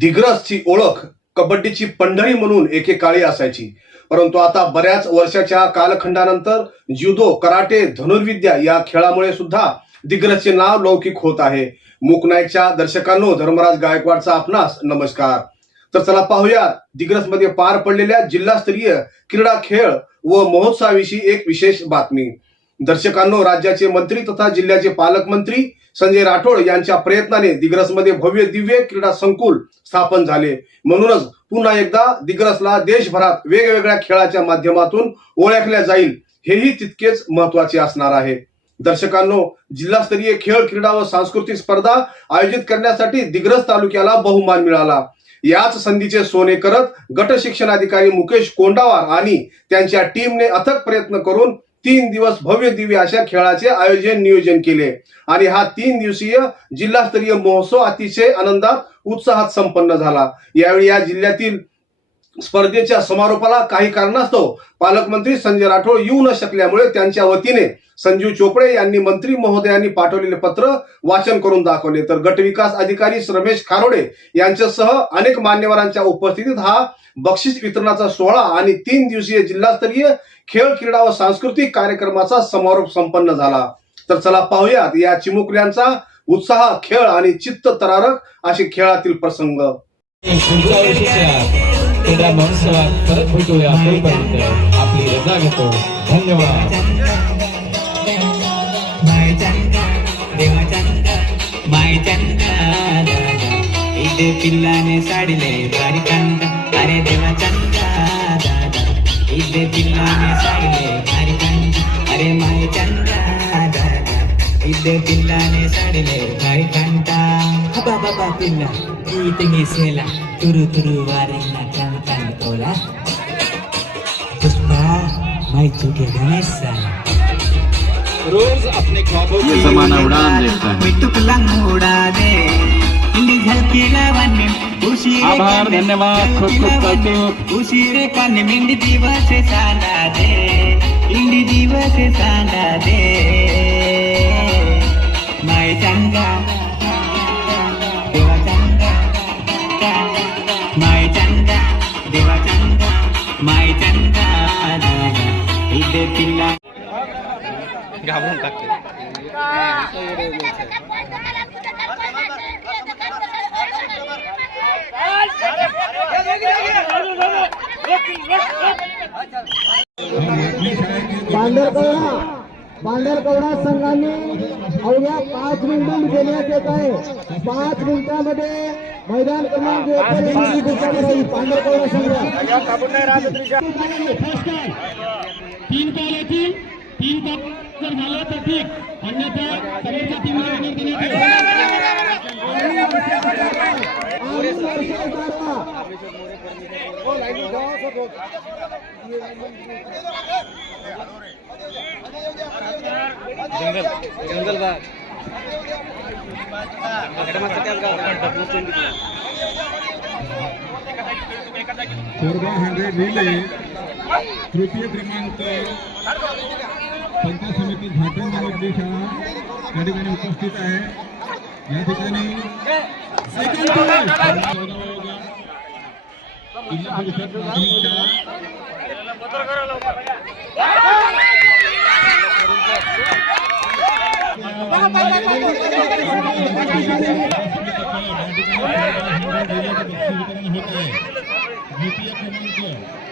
दिग्रसची ओळख कबड्डीची पंढरी म्हणून एकेकाळी असायची. परंतु आता बऱ्याच वर्षाच्या कालखंडानंतर जुदो कराटे धनुर्विद्या या खेळामुळे सुद्धा दिग्रसचे नाव लौकिक होत आहे. मुकनायच्या दर्शकांनो धर्मराज गायकवाडचा आपणास नमस्कार. तर चला पाहूया दिग्रसमध्ये पार पडलेल्या जिल्हास्तरीय क्रीडा खेळ व महोत्सवाविषयी एक विशेष बातमी. दर्शकांनो राज्याचे मंत्री तथा जिल्ह्याचे पालकमंत्री संजय राठोड यांच्या प्रयत्नाने दिग्रसमध्ये भव्य दिव्य क्रीडा संकुल स्थापन झाले. म्हणूनच पुन्हा एकदा दिग्रसला देशभरात वेगवेगळ्या खेळाच्या माध्यमातून ओळखल्या जाईल हेही तितकेच महत्त्वाचे असणार आहे. दर्शकांनो जिल्हास्तरीय खेळ क्रीडा व सांस्कृतिक स्पर्धा आयोजित करण्यासाठी दिग्रस तालुक्याला बहुमान मिळाला. याच संधीचे सोने करत गट शिक्षणाधिकारी मुकेश कोंडावार आणि त्यांच्या टीमने अथक प्रयत्न करून तीन दिवस भव्य दिव्य अशा खेळाचे आयोजन नियोजन केले. आणि हा तीन दिवसीय जिल्हास्तरीय महोत्सव अतिशय आनंदात उत्साहात संपन्न झाला. यावेळी या जिल्ह्यातील स्पर्धेच्या समारोपाला काही कारणास्तव पालकमंत्री संजय राठोड येऊ न शकल्यामुळे त्यांच्या वतीने संजीव चोपडे यांनी मंत्री महोदयांनी पाठवलेले पत्र वाचन करून दाखवले. तर गट विकास अधिकारी रमेश खारोडे यांच्यासह अनेक मान्यवरांच्या उपस्थितीत हा बक्षीस वितरणाचा सोहळा आणि तीन दिवसीय जिल्हास्तरीय खेळ क्रीडा व सांस्कृतिक कार्यक्रमाचा समारोप संपन्न झाला. तर चला पाहूयात या चिमुकल्यांचा उत्साह खेळ आणि चित्त तरारक असे खेळातील प्रसंग. क्रीडा महोत्सवात परत भेटूया. तोपर्यंत आपली रजा घेतो. धन्यवाद. इथे पिल्लाने साडीले भारी कांदा अरे देवा चंदा दादा इथे पिल्लाने साडीले भारी कांदा अरे माय चंदा दादा इथे पिल्लाने साडीले भारी कांदा हबा बाबा पिल्ला इथे गेसेला तुरु तुरु वारेला कोला पुष्पा माय चुके गणेश रोज अपने ख्वाबों को जमाना उड़ान देखता है। उड़ा दे। इंडी झलकीला वन्य उशिरे आभार, धन्यवाद, खूप खूप कौतुक. उशिरे कान मिंडी दिवस सांगा दे। इंडी दिवस सांगा दे। माय चंगा पांढरकवडा पांढरकवडा संघाने अवघ्या पाच मिनिटं घेण्यात येत आहे. पाच मिनिटांमध्ये मैदान क्रमांक पांढरकवडा संघ. तीन कॉल येतील तीन कॉल जर झालं तर ठीक. अन्यथा सगळ्यांच्या टीमला देण्यात हंड्रेड रिले तृतीय क्रमांक. पंचायत समिती झारखंड मधली शाळा या ठिकाणी उपस्थित आहे. या ठिकाणी जिल्हा परिषद प्राथमिक शाळा द्वितीय क्रमांक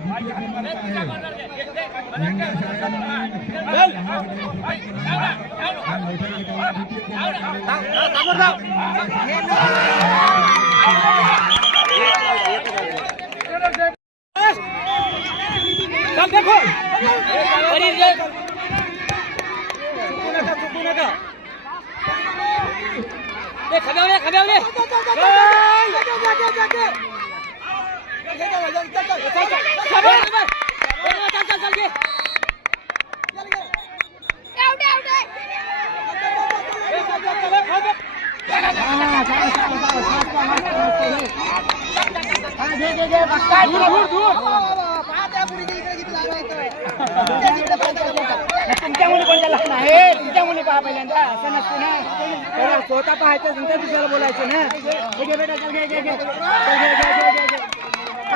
पंचायत समिती कोरबा तुमच्यामुळे कोणत्या लग्न आहे तुमच्यामुळे पहा पहिल्यांदा असं नसतं ना स्वतः पाहायचं तुमच्या दुसऱ्याला बोलायचं ना ठीक आहे बेटा चल घे घे घे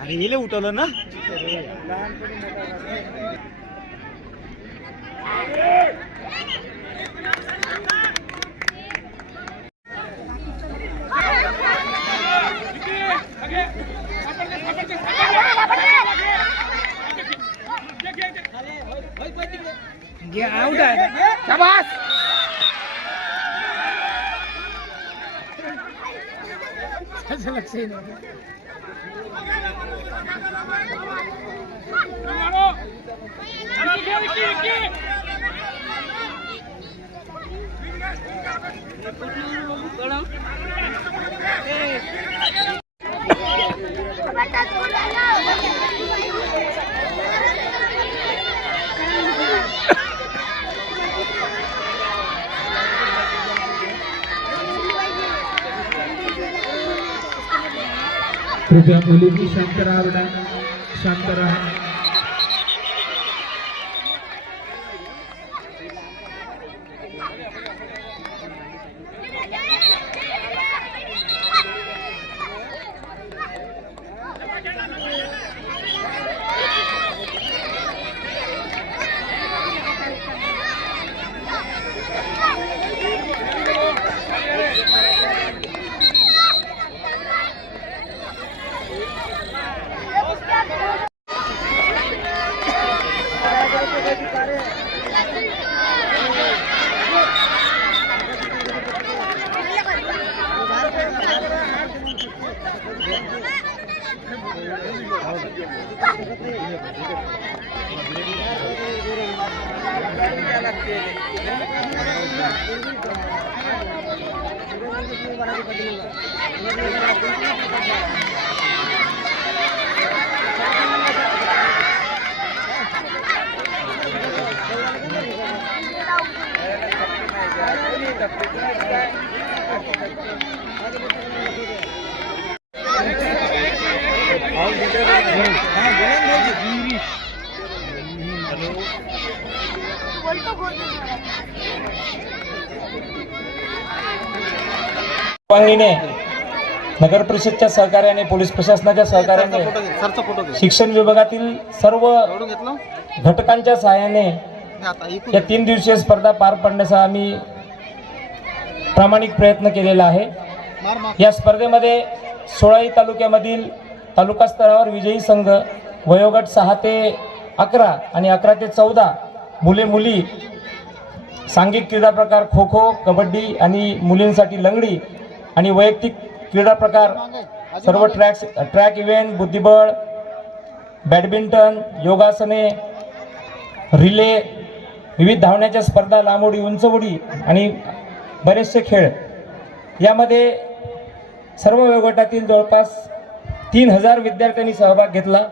अरे हिला उठवलं ना? लहानपणी જે આવતા હતા શાબાશ લક્ષી कृपया मुलींनी शांत राहा बेटा शांत राहा. वाहिनीने नगर परिषदच्या सहकार्याने पोलीस प्रशासनाच्या सहकार्याने शिक्षण विभागातील सर्व घटकांच्या सहाय्याने या तीन दिवसीय स्पर्धा पार पाडण्याचा आम्ही प्रामाणिक प्रयत्न केलेला आहे. या स्पर्धेमध्ये सोळाई तालुक्यामधील तालुका स्तरावर विजयी संघ वयोगट सहा ते अकरा आणि अकरा ते चौदा मुले मुली सांघिक क्रीडा प्रकार खो खो कबड्डी आणि मुलींसाठी लंगडी आणि वैयक्तिक क्रीडा प्रकार सर्व ट्रॅक्स ट्रॅक इव्हेंट बुद्धिबळ बॅडमिंटन योगासने रिले विविध धावण्याच्या स्पर्धा लांबोडी उंच उडी आणि बरेचसे खेळ. यामध्ये सर्व वयोगटातील जवळपास तीन हजार विद्यार्थ्यांनी सहभाग घेतला.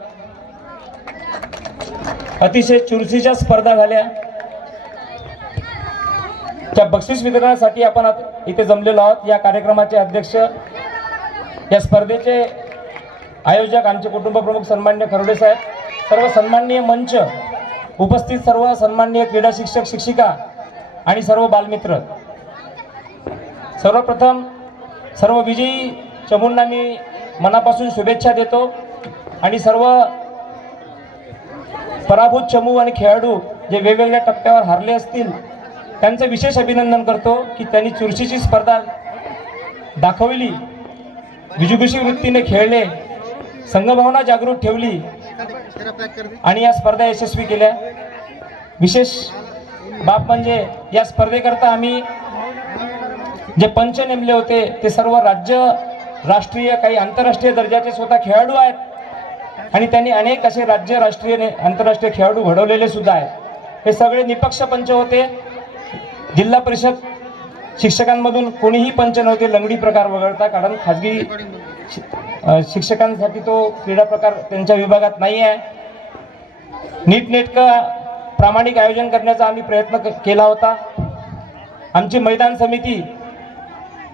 अतिशय चुरशीच्या स्पर्धा झाल्या. त्या बक्षीस वितरणासाठी आपण इथे जमलेलो आहोत या कार्यक्रमाचे अध्यक्ष या स्पर्धेचे आयोजक आमचे कुटुंब प्रमुख सन्मान्य खरोडे साहेब सर्व सन्माननीय मंच उपस्थित सर्व सन्माननीय क्रीडा शिक्षक शिक्षिका आणि सर्व बालमित्र. सर्वप्रथम सर्व विजयी चमूंना मी मनापासून शुभेच्छा देतो आणि सर्व पराभूत चमू आणि खेळाडू जे वेगवेगळ्या टप्प्यावर हारले असतील त्यांचं विशेष अभिनंदन करतो की त्यांनी चुरशीची स्पर्धा दाखवली. विजुगुशी वृत्तीने खेळले. संघभावना जागृत ठेवली. आणि या स्पर्धा यशस्वी केल्या. विशेष बाब म्हणजे या स्पर्धेकरता आम्ही जे पंच नेमले होते ते सर्व राज्य राष्ट्रीय काही आंतरराष्ट्रीय दर्जाचे स्वतः खेळाडू आहेत. आणि त्यांनी अनेक असे राज्य राष्ट्रीय आंतरराष्ट्रीय खेळाडू घडवलेले सुद्धा आहेत. हे सगळे निपक्ष पंच होते. जिल्हा परिषद शिक्षकांमधून कोणीही पंच नव्हते लंगडी प्रकार वगळता कारण खाजगी शि- शिक्षकांसाठी तो क्रीडा प्रकार त्यांच्या विभागात नाही आहे. नीटनेटकं प्रामाणिक आयोजन करण्याचा आम्ही प्रयत्न केला होता. आमची मैदान समिती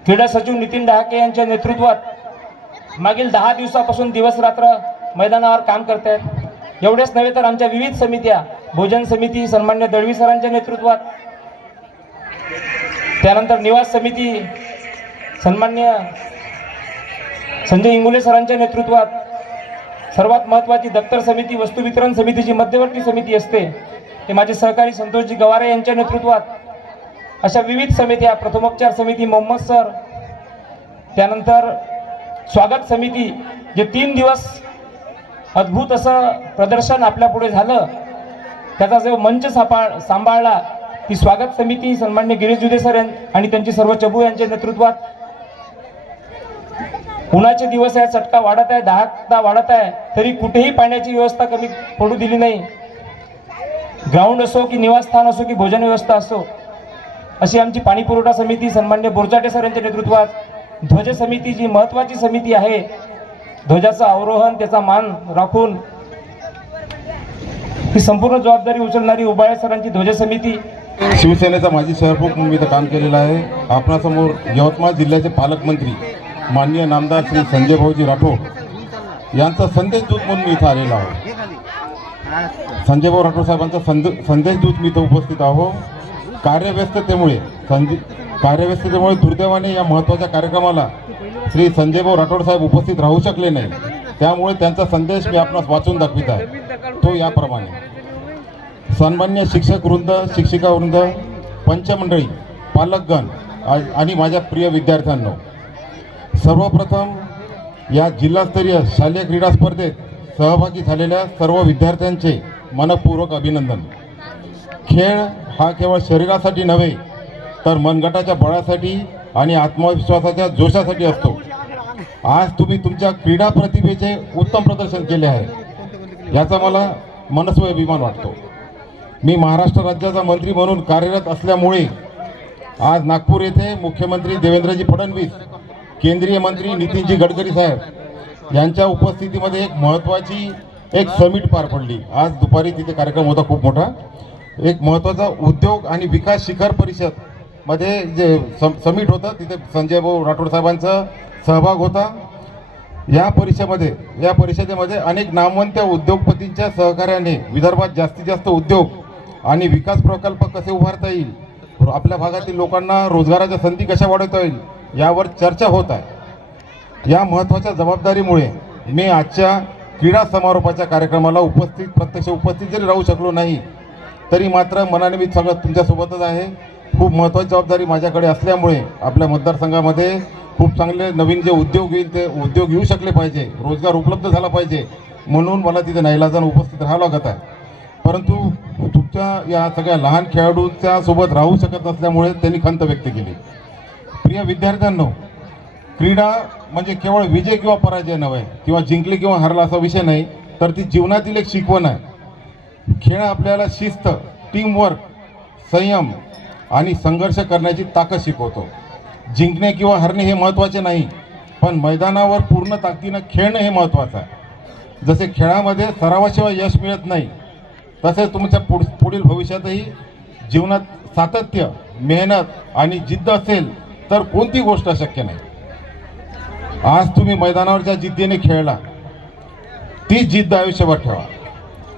क्रीडा सचिव नितीन डहाके यांच्या नेतृत्वात मागील दहा दिवसापासून दिवसरात्र मैदानावर काम करत आहेत एवढेच नव्हे तर आमच्या विविध समित्या भोजन समिती सन्मान्य दळवी सरांच्या नेतृत्वात त्यानंतर निवास समिती सन्मान्य संजय इंगुले सरांच्या नेतृत्वात सर्वात महत्त्वाची दप्तर समिती वस्तू वितरण समितीची मध्यवर्ती समिती असते. ते माझे सहकारी संतोषजी गवारे यांच्या नेतृत्वात अशा विविध समित्या प्रथमोपचार समिती मोहम्मद सर त्यानंतर स्वागत समिती जे तीन दिवस अद्भुत असं प्रदर्शन आपल्यापुढे झालं. त्याचा जो मंच सापा सांभाळला ती स्वागत समिती सन्मान्य गिरीश जुदे सर आणि त्यांची सर्व चबू यांच्या नेतृत्वात. उन्हाचे दिवस आहे चटका वाढत आहे दहाकता वाढत आहे तरी कुठेही पाण्याची व्यवस्था कमी पडू दिली नाही. ग्राउंड असो की निवासस्थान असो की भोजन व्यवस्था असो अशी आमची पाणी पुरवठा समिती सन्मान्य बोरचाटे सर यांच्या नेतृत्वात ध्वज समिती जी महत्त्वाची समिती आहे ध्वजाचं अवरोहण त्याचा मान राखून ही संपूर्ण जबाबदारी उचलणारी उबाळे सरांची ध्वज समिती शिवसेनेचा माजी शहरप्रमुख म्हणून मी इथं काम केलेलं आहे. आपणासमोर यवतमाळ जिल्ह्याचे पालकमंत्री माननीय नामदार श्री संजय भाऊजी राठोड यांचा संदेश दूत म्हणून मी इथं आलेलो आहो. संजय भाऊ राठोड साहेबांचा संद संदेश दूत मी इथं उपस्थित आहो. कार्यव्यस्ततेमुळे संजय कार्यव्यस्ततेमुळे दुर्दैवाने या महत्त्वाच्या कार्यक्रमाला श्री संजय भाऊ राठोड साहेब उपस्थित राहू शकले नाही. त्यामुळे त्यांचा संदेश मी आपणास वाचून दाखवित आहे. तो याप्रमाणे. सन्मान्य शिक्षक वृंद शिक्षिका वृंद पंचमंडळी पालकगण आणि माझ्या प्रिय विद्यार्थ्यांनो सर्वप्रथम या जिल्हास्तरीय शालेय क्रीडा स्पर्धेत सहभागी झालेल्या सर्व विद्यार्थ्यांचे मनपूर्वक अभिनंदन. खेळ हा केवळ शरीरासाठी नव्हे तर मनगटाच्या बळासाठी आणि आत्मविश्वासाच्या जोशासाठी असतो. आज तुम्ही तुमच्या क्रीडा प्रतिभेचे उत्तम प्रदर्शन केले आहे. याचा मला मनस्वी अभिमान वाटतो. मी महाराष्ट्र राज्याचा मंत्री म्हणून कार्यरत असल्यामुळे आज नागपूर येथे मुख्यमंत्री देवेंद्रजी फडणवीस केंद्रीय मंत्री नितीनजी गडकरी साहेब यांच्या उपस्थितीमध्ये एक महत्त्वाची एक समिट पार पडली. आज दुपारी तिथे कार्यक्रम होता खूप मोठा. एक महत्त्वाचा उद्योग आणि विकास शिखर परिषदमध्ये जे सम समिट होतं तिथे संजय भाऊ राठोड साहेबांचा सहभाग होता. या परिषदेमध्ये या परिषदेमध्ये अनेक नामवंत उद्योगपतींच्या सहकार्याने विदर्भात जास्तीत जास्त उद्योग आणि विकास प्रकल्प कसे उभारता येईल? आपल्या भागातील लोकांना रोजगाराच्या संधी कशा वाढवता येईल यावर चर्चा होत आहे. या महत्त्वाच्या जबाबदारीमुळे मी आजच्या क्रीडा समारोपाच्या कार्यक्रमाला उपस्थित प्रत्यक्ष उपस्थित जरी राहू शकलो नाही तरी मात्र मनाने मी सगळं तुमच्यासोबतच आहे. खूप महत्त्वाची जबाबदारी माझ्याकडे असल्यामुळे आपल्या मतदारसंघामध्ये खूप चांगले नवीन जे उद्योग येईल ते उद्योग येऊ शकले पाहिजे रोजगार उपलब्ध झाला पाहिजे म्हणून मला तिथे नाईलाजानं उपस्थित राहावं लागत आहे. परंतु तुमच्या या सगळ्या लहान खेळाडूंच्या सोबत राहू शकत असल्यामुळे त्यांनी खंत व्यक्त केली. प्रिय विद्यार्थ्यांनो क्रीडा म्हणजे केवळ विजय किंवा पराजय नव्हे किंवा जिंकले किंवा हरला असा विषय नाही तर ती जीवनातील एक शिकवण आहे. खेळ आपल्याला शिस्त टीमवर्क संयम आणि संघर्ष करण्याची ताकद शिकवतो. जिंकणे किंवा हरणे हे महत्त्वाचे नाही पण मैदानावर पूर्ण ताकदीनं खेळणं हे महत्त्वाचं आहे. जसे खेळामध्ये सरावाशिवाय यश मिळत नाही तसेच तुमच्या पुढ पुढील भविष्यातही जीवनात सातत्य मेहनत आणि जिद्द असेल तर कोणती गोष्ट शक्य नाही. आज तुम्ही मैदानावरच्या जिद्दीने खेळला. ती जिद्द आयुष्यभर ठेवा.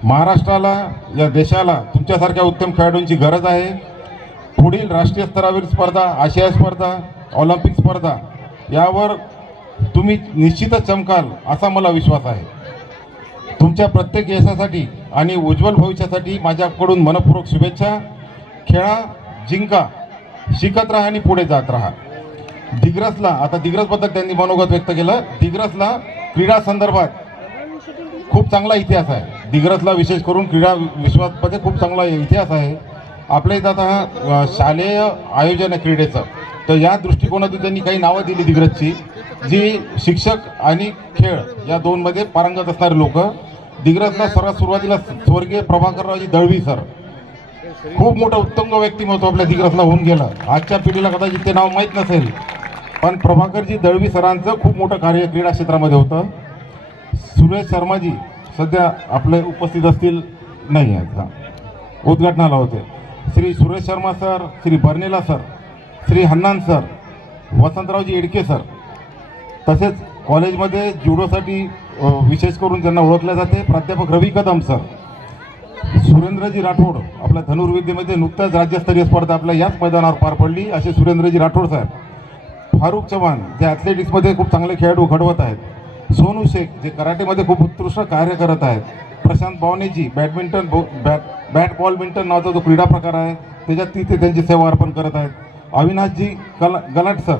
महाराष्ट्राला या देशाला तुमच्यासारख्या उत्तम खेळाडूंची गरज आहे. पुढील राष्ट्रीय स्तरावरील स्पर्धा आशिया स्पर्धा ऑलिम्पिक स्पर्धा यावर तुम्ही निश्चितच चमकाल असा मला विश्वास आहे. तुमच्या प्रत्येक यशासाठी आणि उज्ज्वल भविष्यासाठी माझ्याकडून मनपूर्वक शुभेच्छा. खेळा जिंका शिकत राहा आणि पुढे जात राहा. दिग्रसला आता दिग्रसबद्दल त्यांनी मनोगत व्यक्त केलं. दिग्रसला क्रीडा संदर्भात खूप चांगला इतिहास आहे. दिग्रसला विशेष करून क्रीडा विश्वामध्ये खूप चांगला इतिहास आहे. आपल्या इथं आता शालेय आयोजन आहे क्रीडेचं. तर या दृष्टिकोनातून त्यांनी काही नावं दिली दिग्रसची जी शिक्षक आणि खेळ या दोनमध्ये पारंगत असणारे लोक. दिग्रसला सर्वात सुरुवातीला स्वर्गीय प्रभाकररावजी दळवी सर. खूप मोठं उत्तम व्यक्तिमत्व आपल्या दिग्रसला होऊन गेलं. आजच्या पिढीला कदाचित ते नाव माहीत नसेल. पण प्रभाकरजी दळवी सरांचं खूप मोठं कार्य क्रीडा क्षेत्रामध्ये होतं. सुरेश शर्माजी सध्या आपले उपस्थित असतील. नाही आहेत उद्घाटनाला होते. Shri Suresh Sharma sir Shri Barnela sir Shri Hannan sir Vasantraoji Edke sir. तसेच कॉलेजमध्ये जुडोसाठी विशेष करून ज्यांना ओळखले जाते प्राध्यापक रवी कदम सर सुरेंद्रजी राठोड आपल्या धनुर्विद्येमध्ये नुकत्याच राज्यस्तरीय स्पर्धा आपल्या याच मैदानावर पार पडली असे सुरेंद्रजी राठोड साहेब फारुख चव्हाण जे ॲथलेटिक्समध्ये खूप चांगले खेळाडू घडवत आहेत. सोनू शेख जे कराटेमध्ये खूप उत्कृष्ट कार्य करत आहेत. प्रशांत बावनेजी बॅडमिंटन बो बॅट बॅट बॉलमिंटन नावाचा जो क्रीडा प्रकार आहे त्याच्यात तिथे त्यांची सेवा अर्पण करत आहेत. अविनाशजी कला गलाट सर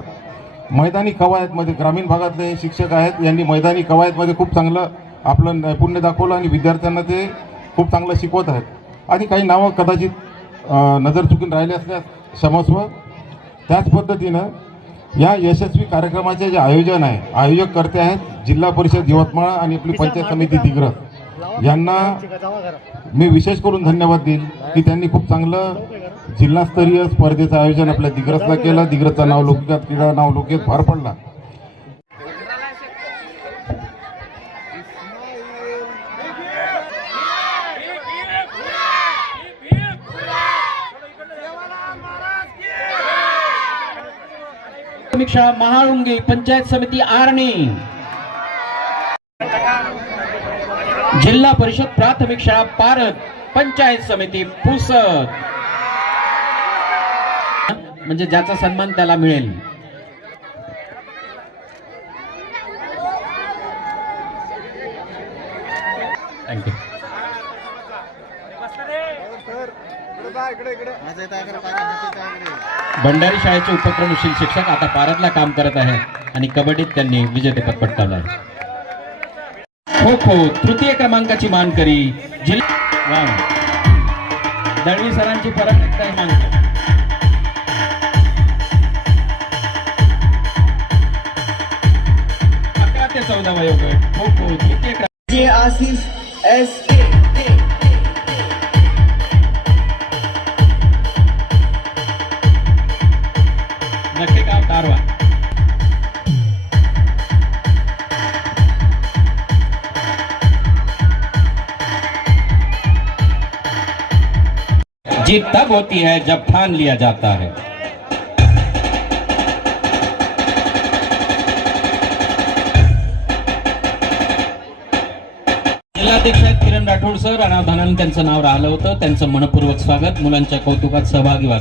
मैदानी कवायतमध्ये ग्रामीण भागातले हे शिक्षक आहेत यांनी मैदानी कवायतमध्ये खूप चांगलं आपलं नैपुण्य दाखवलं आणि विद्यार्थ्यांना ते खूप चांगलं शिकवत आहेत. आणि काही नावं कदाचित नजर चुकून राहिले असल्यास क्षमस्व. त्याच पद्धतीनं या यशस्वी कार्यक्रमाचे जे आयोजन आहे आयोजक करते आहेत जिल्हा परिषद यवतमाळ आणि आपली पंचायत समिती दिग्रस. यांना मी विशेष करून धन्यवाद देईल की त्यांनी खूप चांगलं जिल्हास्तरीय स्पर्धेचं आयोजन आपल्या दिग्रसला केलं. दिग्रसचं नाव लौकिकात क्रीडा नाव लौकिक फार पडला. शाळा महाळुंगे पंचायत समिती आर्णी. जिल्हा परिषद प्राथमिक शाळा पारद पंचायत समिती पुसद. म्हणजे ज्याचा सन्मान त्याला मिळेल. भंडारी शाळेचे उपक्रमशील शिक्षक आता पारदला काम करत आहे आणि कबड्डीत त्यांनी विजेतेपद पटकावलं आहे. खो खो तृतीय क्रमांकाची मानकरी जिल्हा दळवी सरांची परत काही मानकरी? अकरा ते चौदा वयोगट खो खो तृतीय क्रमांक जे आशिष एस जीत तब होती है जब ठान लिया जाता है। जिल्हाध्यक्ष आहेत किरण राठोड सर अनावधानानं त्यांचं नाव राहिलं होतं. त्यांचं मनपूर्वक स्वागत. मुलांच्या कौतुकात सहभागी व्हा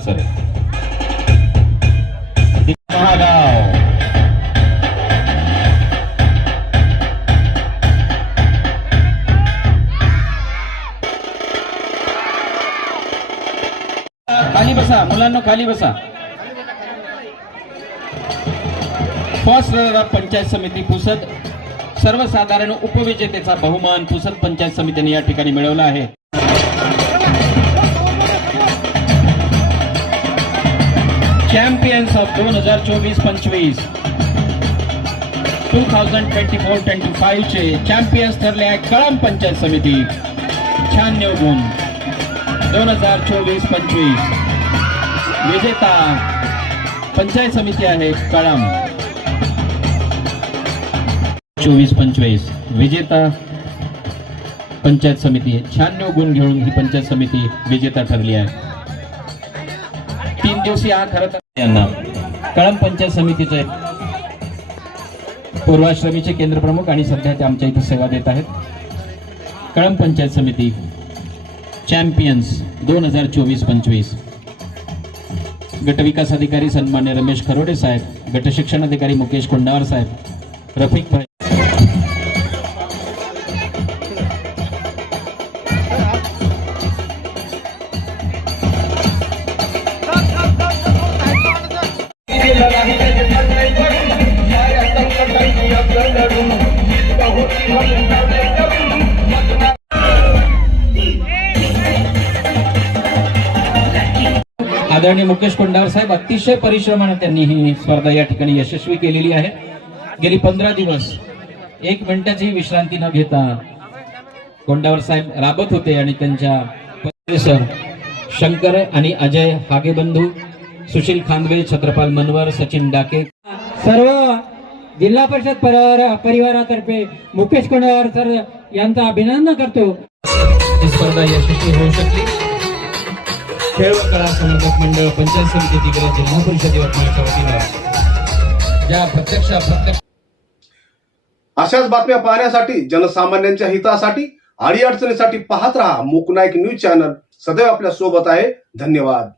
खाली बसा. फर्स्ट रनर पंचायत समिती पुसद. सर्वसाधारण उपविजेतेचा बहुमान पुसद पंचायत समितीने या ठिकाणी मिळवला आहे. चॅम्पियन्स ऑफ दोन हजार चोवीस पंचवीस. Two thousand twenty four twenty फाईव्हचे champions ठरले आहे कळम पंचायत समिती. शहाण्णव गुण दोन हजार चोवीस पंचवीस. विजेता पंचायत समिती आहे कळम. चोवीस पंचवीस विजेता पंचायत समिती. शहाण्णव गुण घेऊन ही पंचायत समिती विजेता ठरली आहे. तीन दिवसीय हा खरं तर यांना. कळम पंचायत समितीचे पूर्वाश्रमीचे केंद्र प्रमुख आणि सध्या ते आमच्या इथे सेवा देत आहेत. कळम पंचायत समिती चॅम्पियन्स दोन हजार चोवीस पंचवीस. गटविकास अधिकारी सन्मान्य रमेश खरोडे साहेब गट शिक्षण अधिकारी मुकेश कोंडावर साहेब रफिक भाई आदरणीय मुकेश कोंडावर साहेब अतिशय परिश्रमाने त्यांनी ही स्पर्धा या ठिकाणी यशस्वी केलेली आहे. गेली पंधरा दिवस एक मिनिटाची विश्रांती न घेता कोंडावर साहेब राबत होते आणि त्यांच्या सर शंकर आणि अजय हागेबंधू सुशील खांदवे छत्रपाल मनवर सचिन डाके सर्व जिल्हा परिषद परिवार परिवारातर्फे मुकेश कोंडावर सर यांचं अभिनंदन करतो. स्पर्धा यशस्वी होऊ शकली. खेळ व कला संवर्धक मंडळ पंचायत समिती तिकडे जिल्हा परिषद यवतमाळच्या वतीनं. या प्रत्यक्ष अप्रत्यक्ष अशाच बातम्या पाहण्यासाठी जनसामान्यांच्या हितासाठी अडीअडचणीसाठी पाहत राहा मूक न्यूज चॅनल. सदैव आपल्यासोबत आहे. धन्यवाद.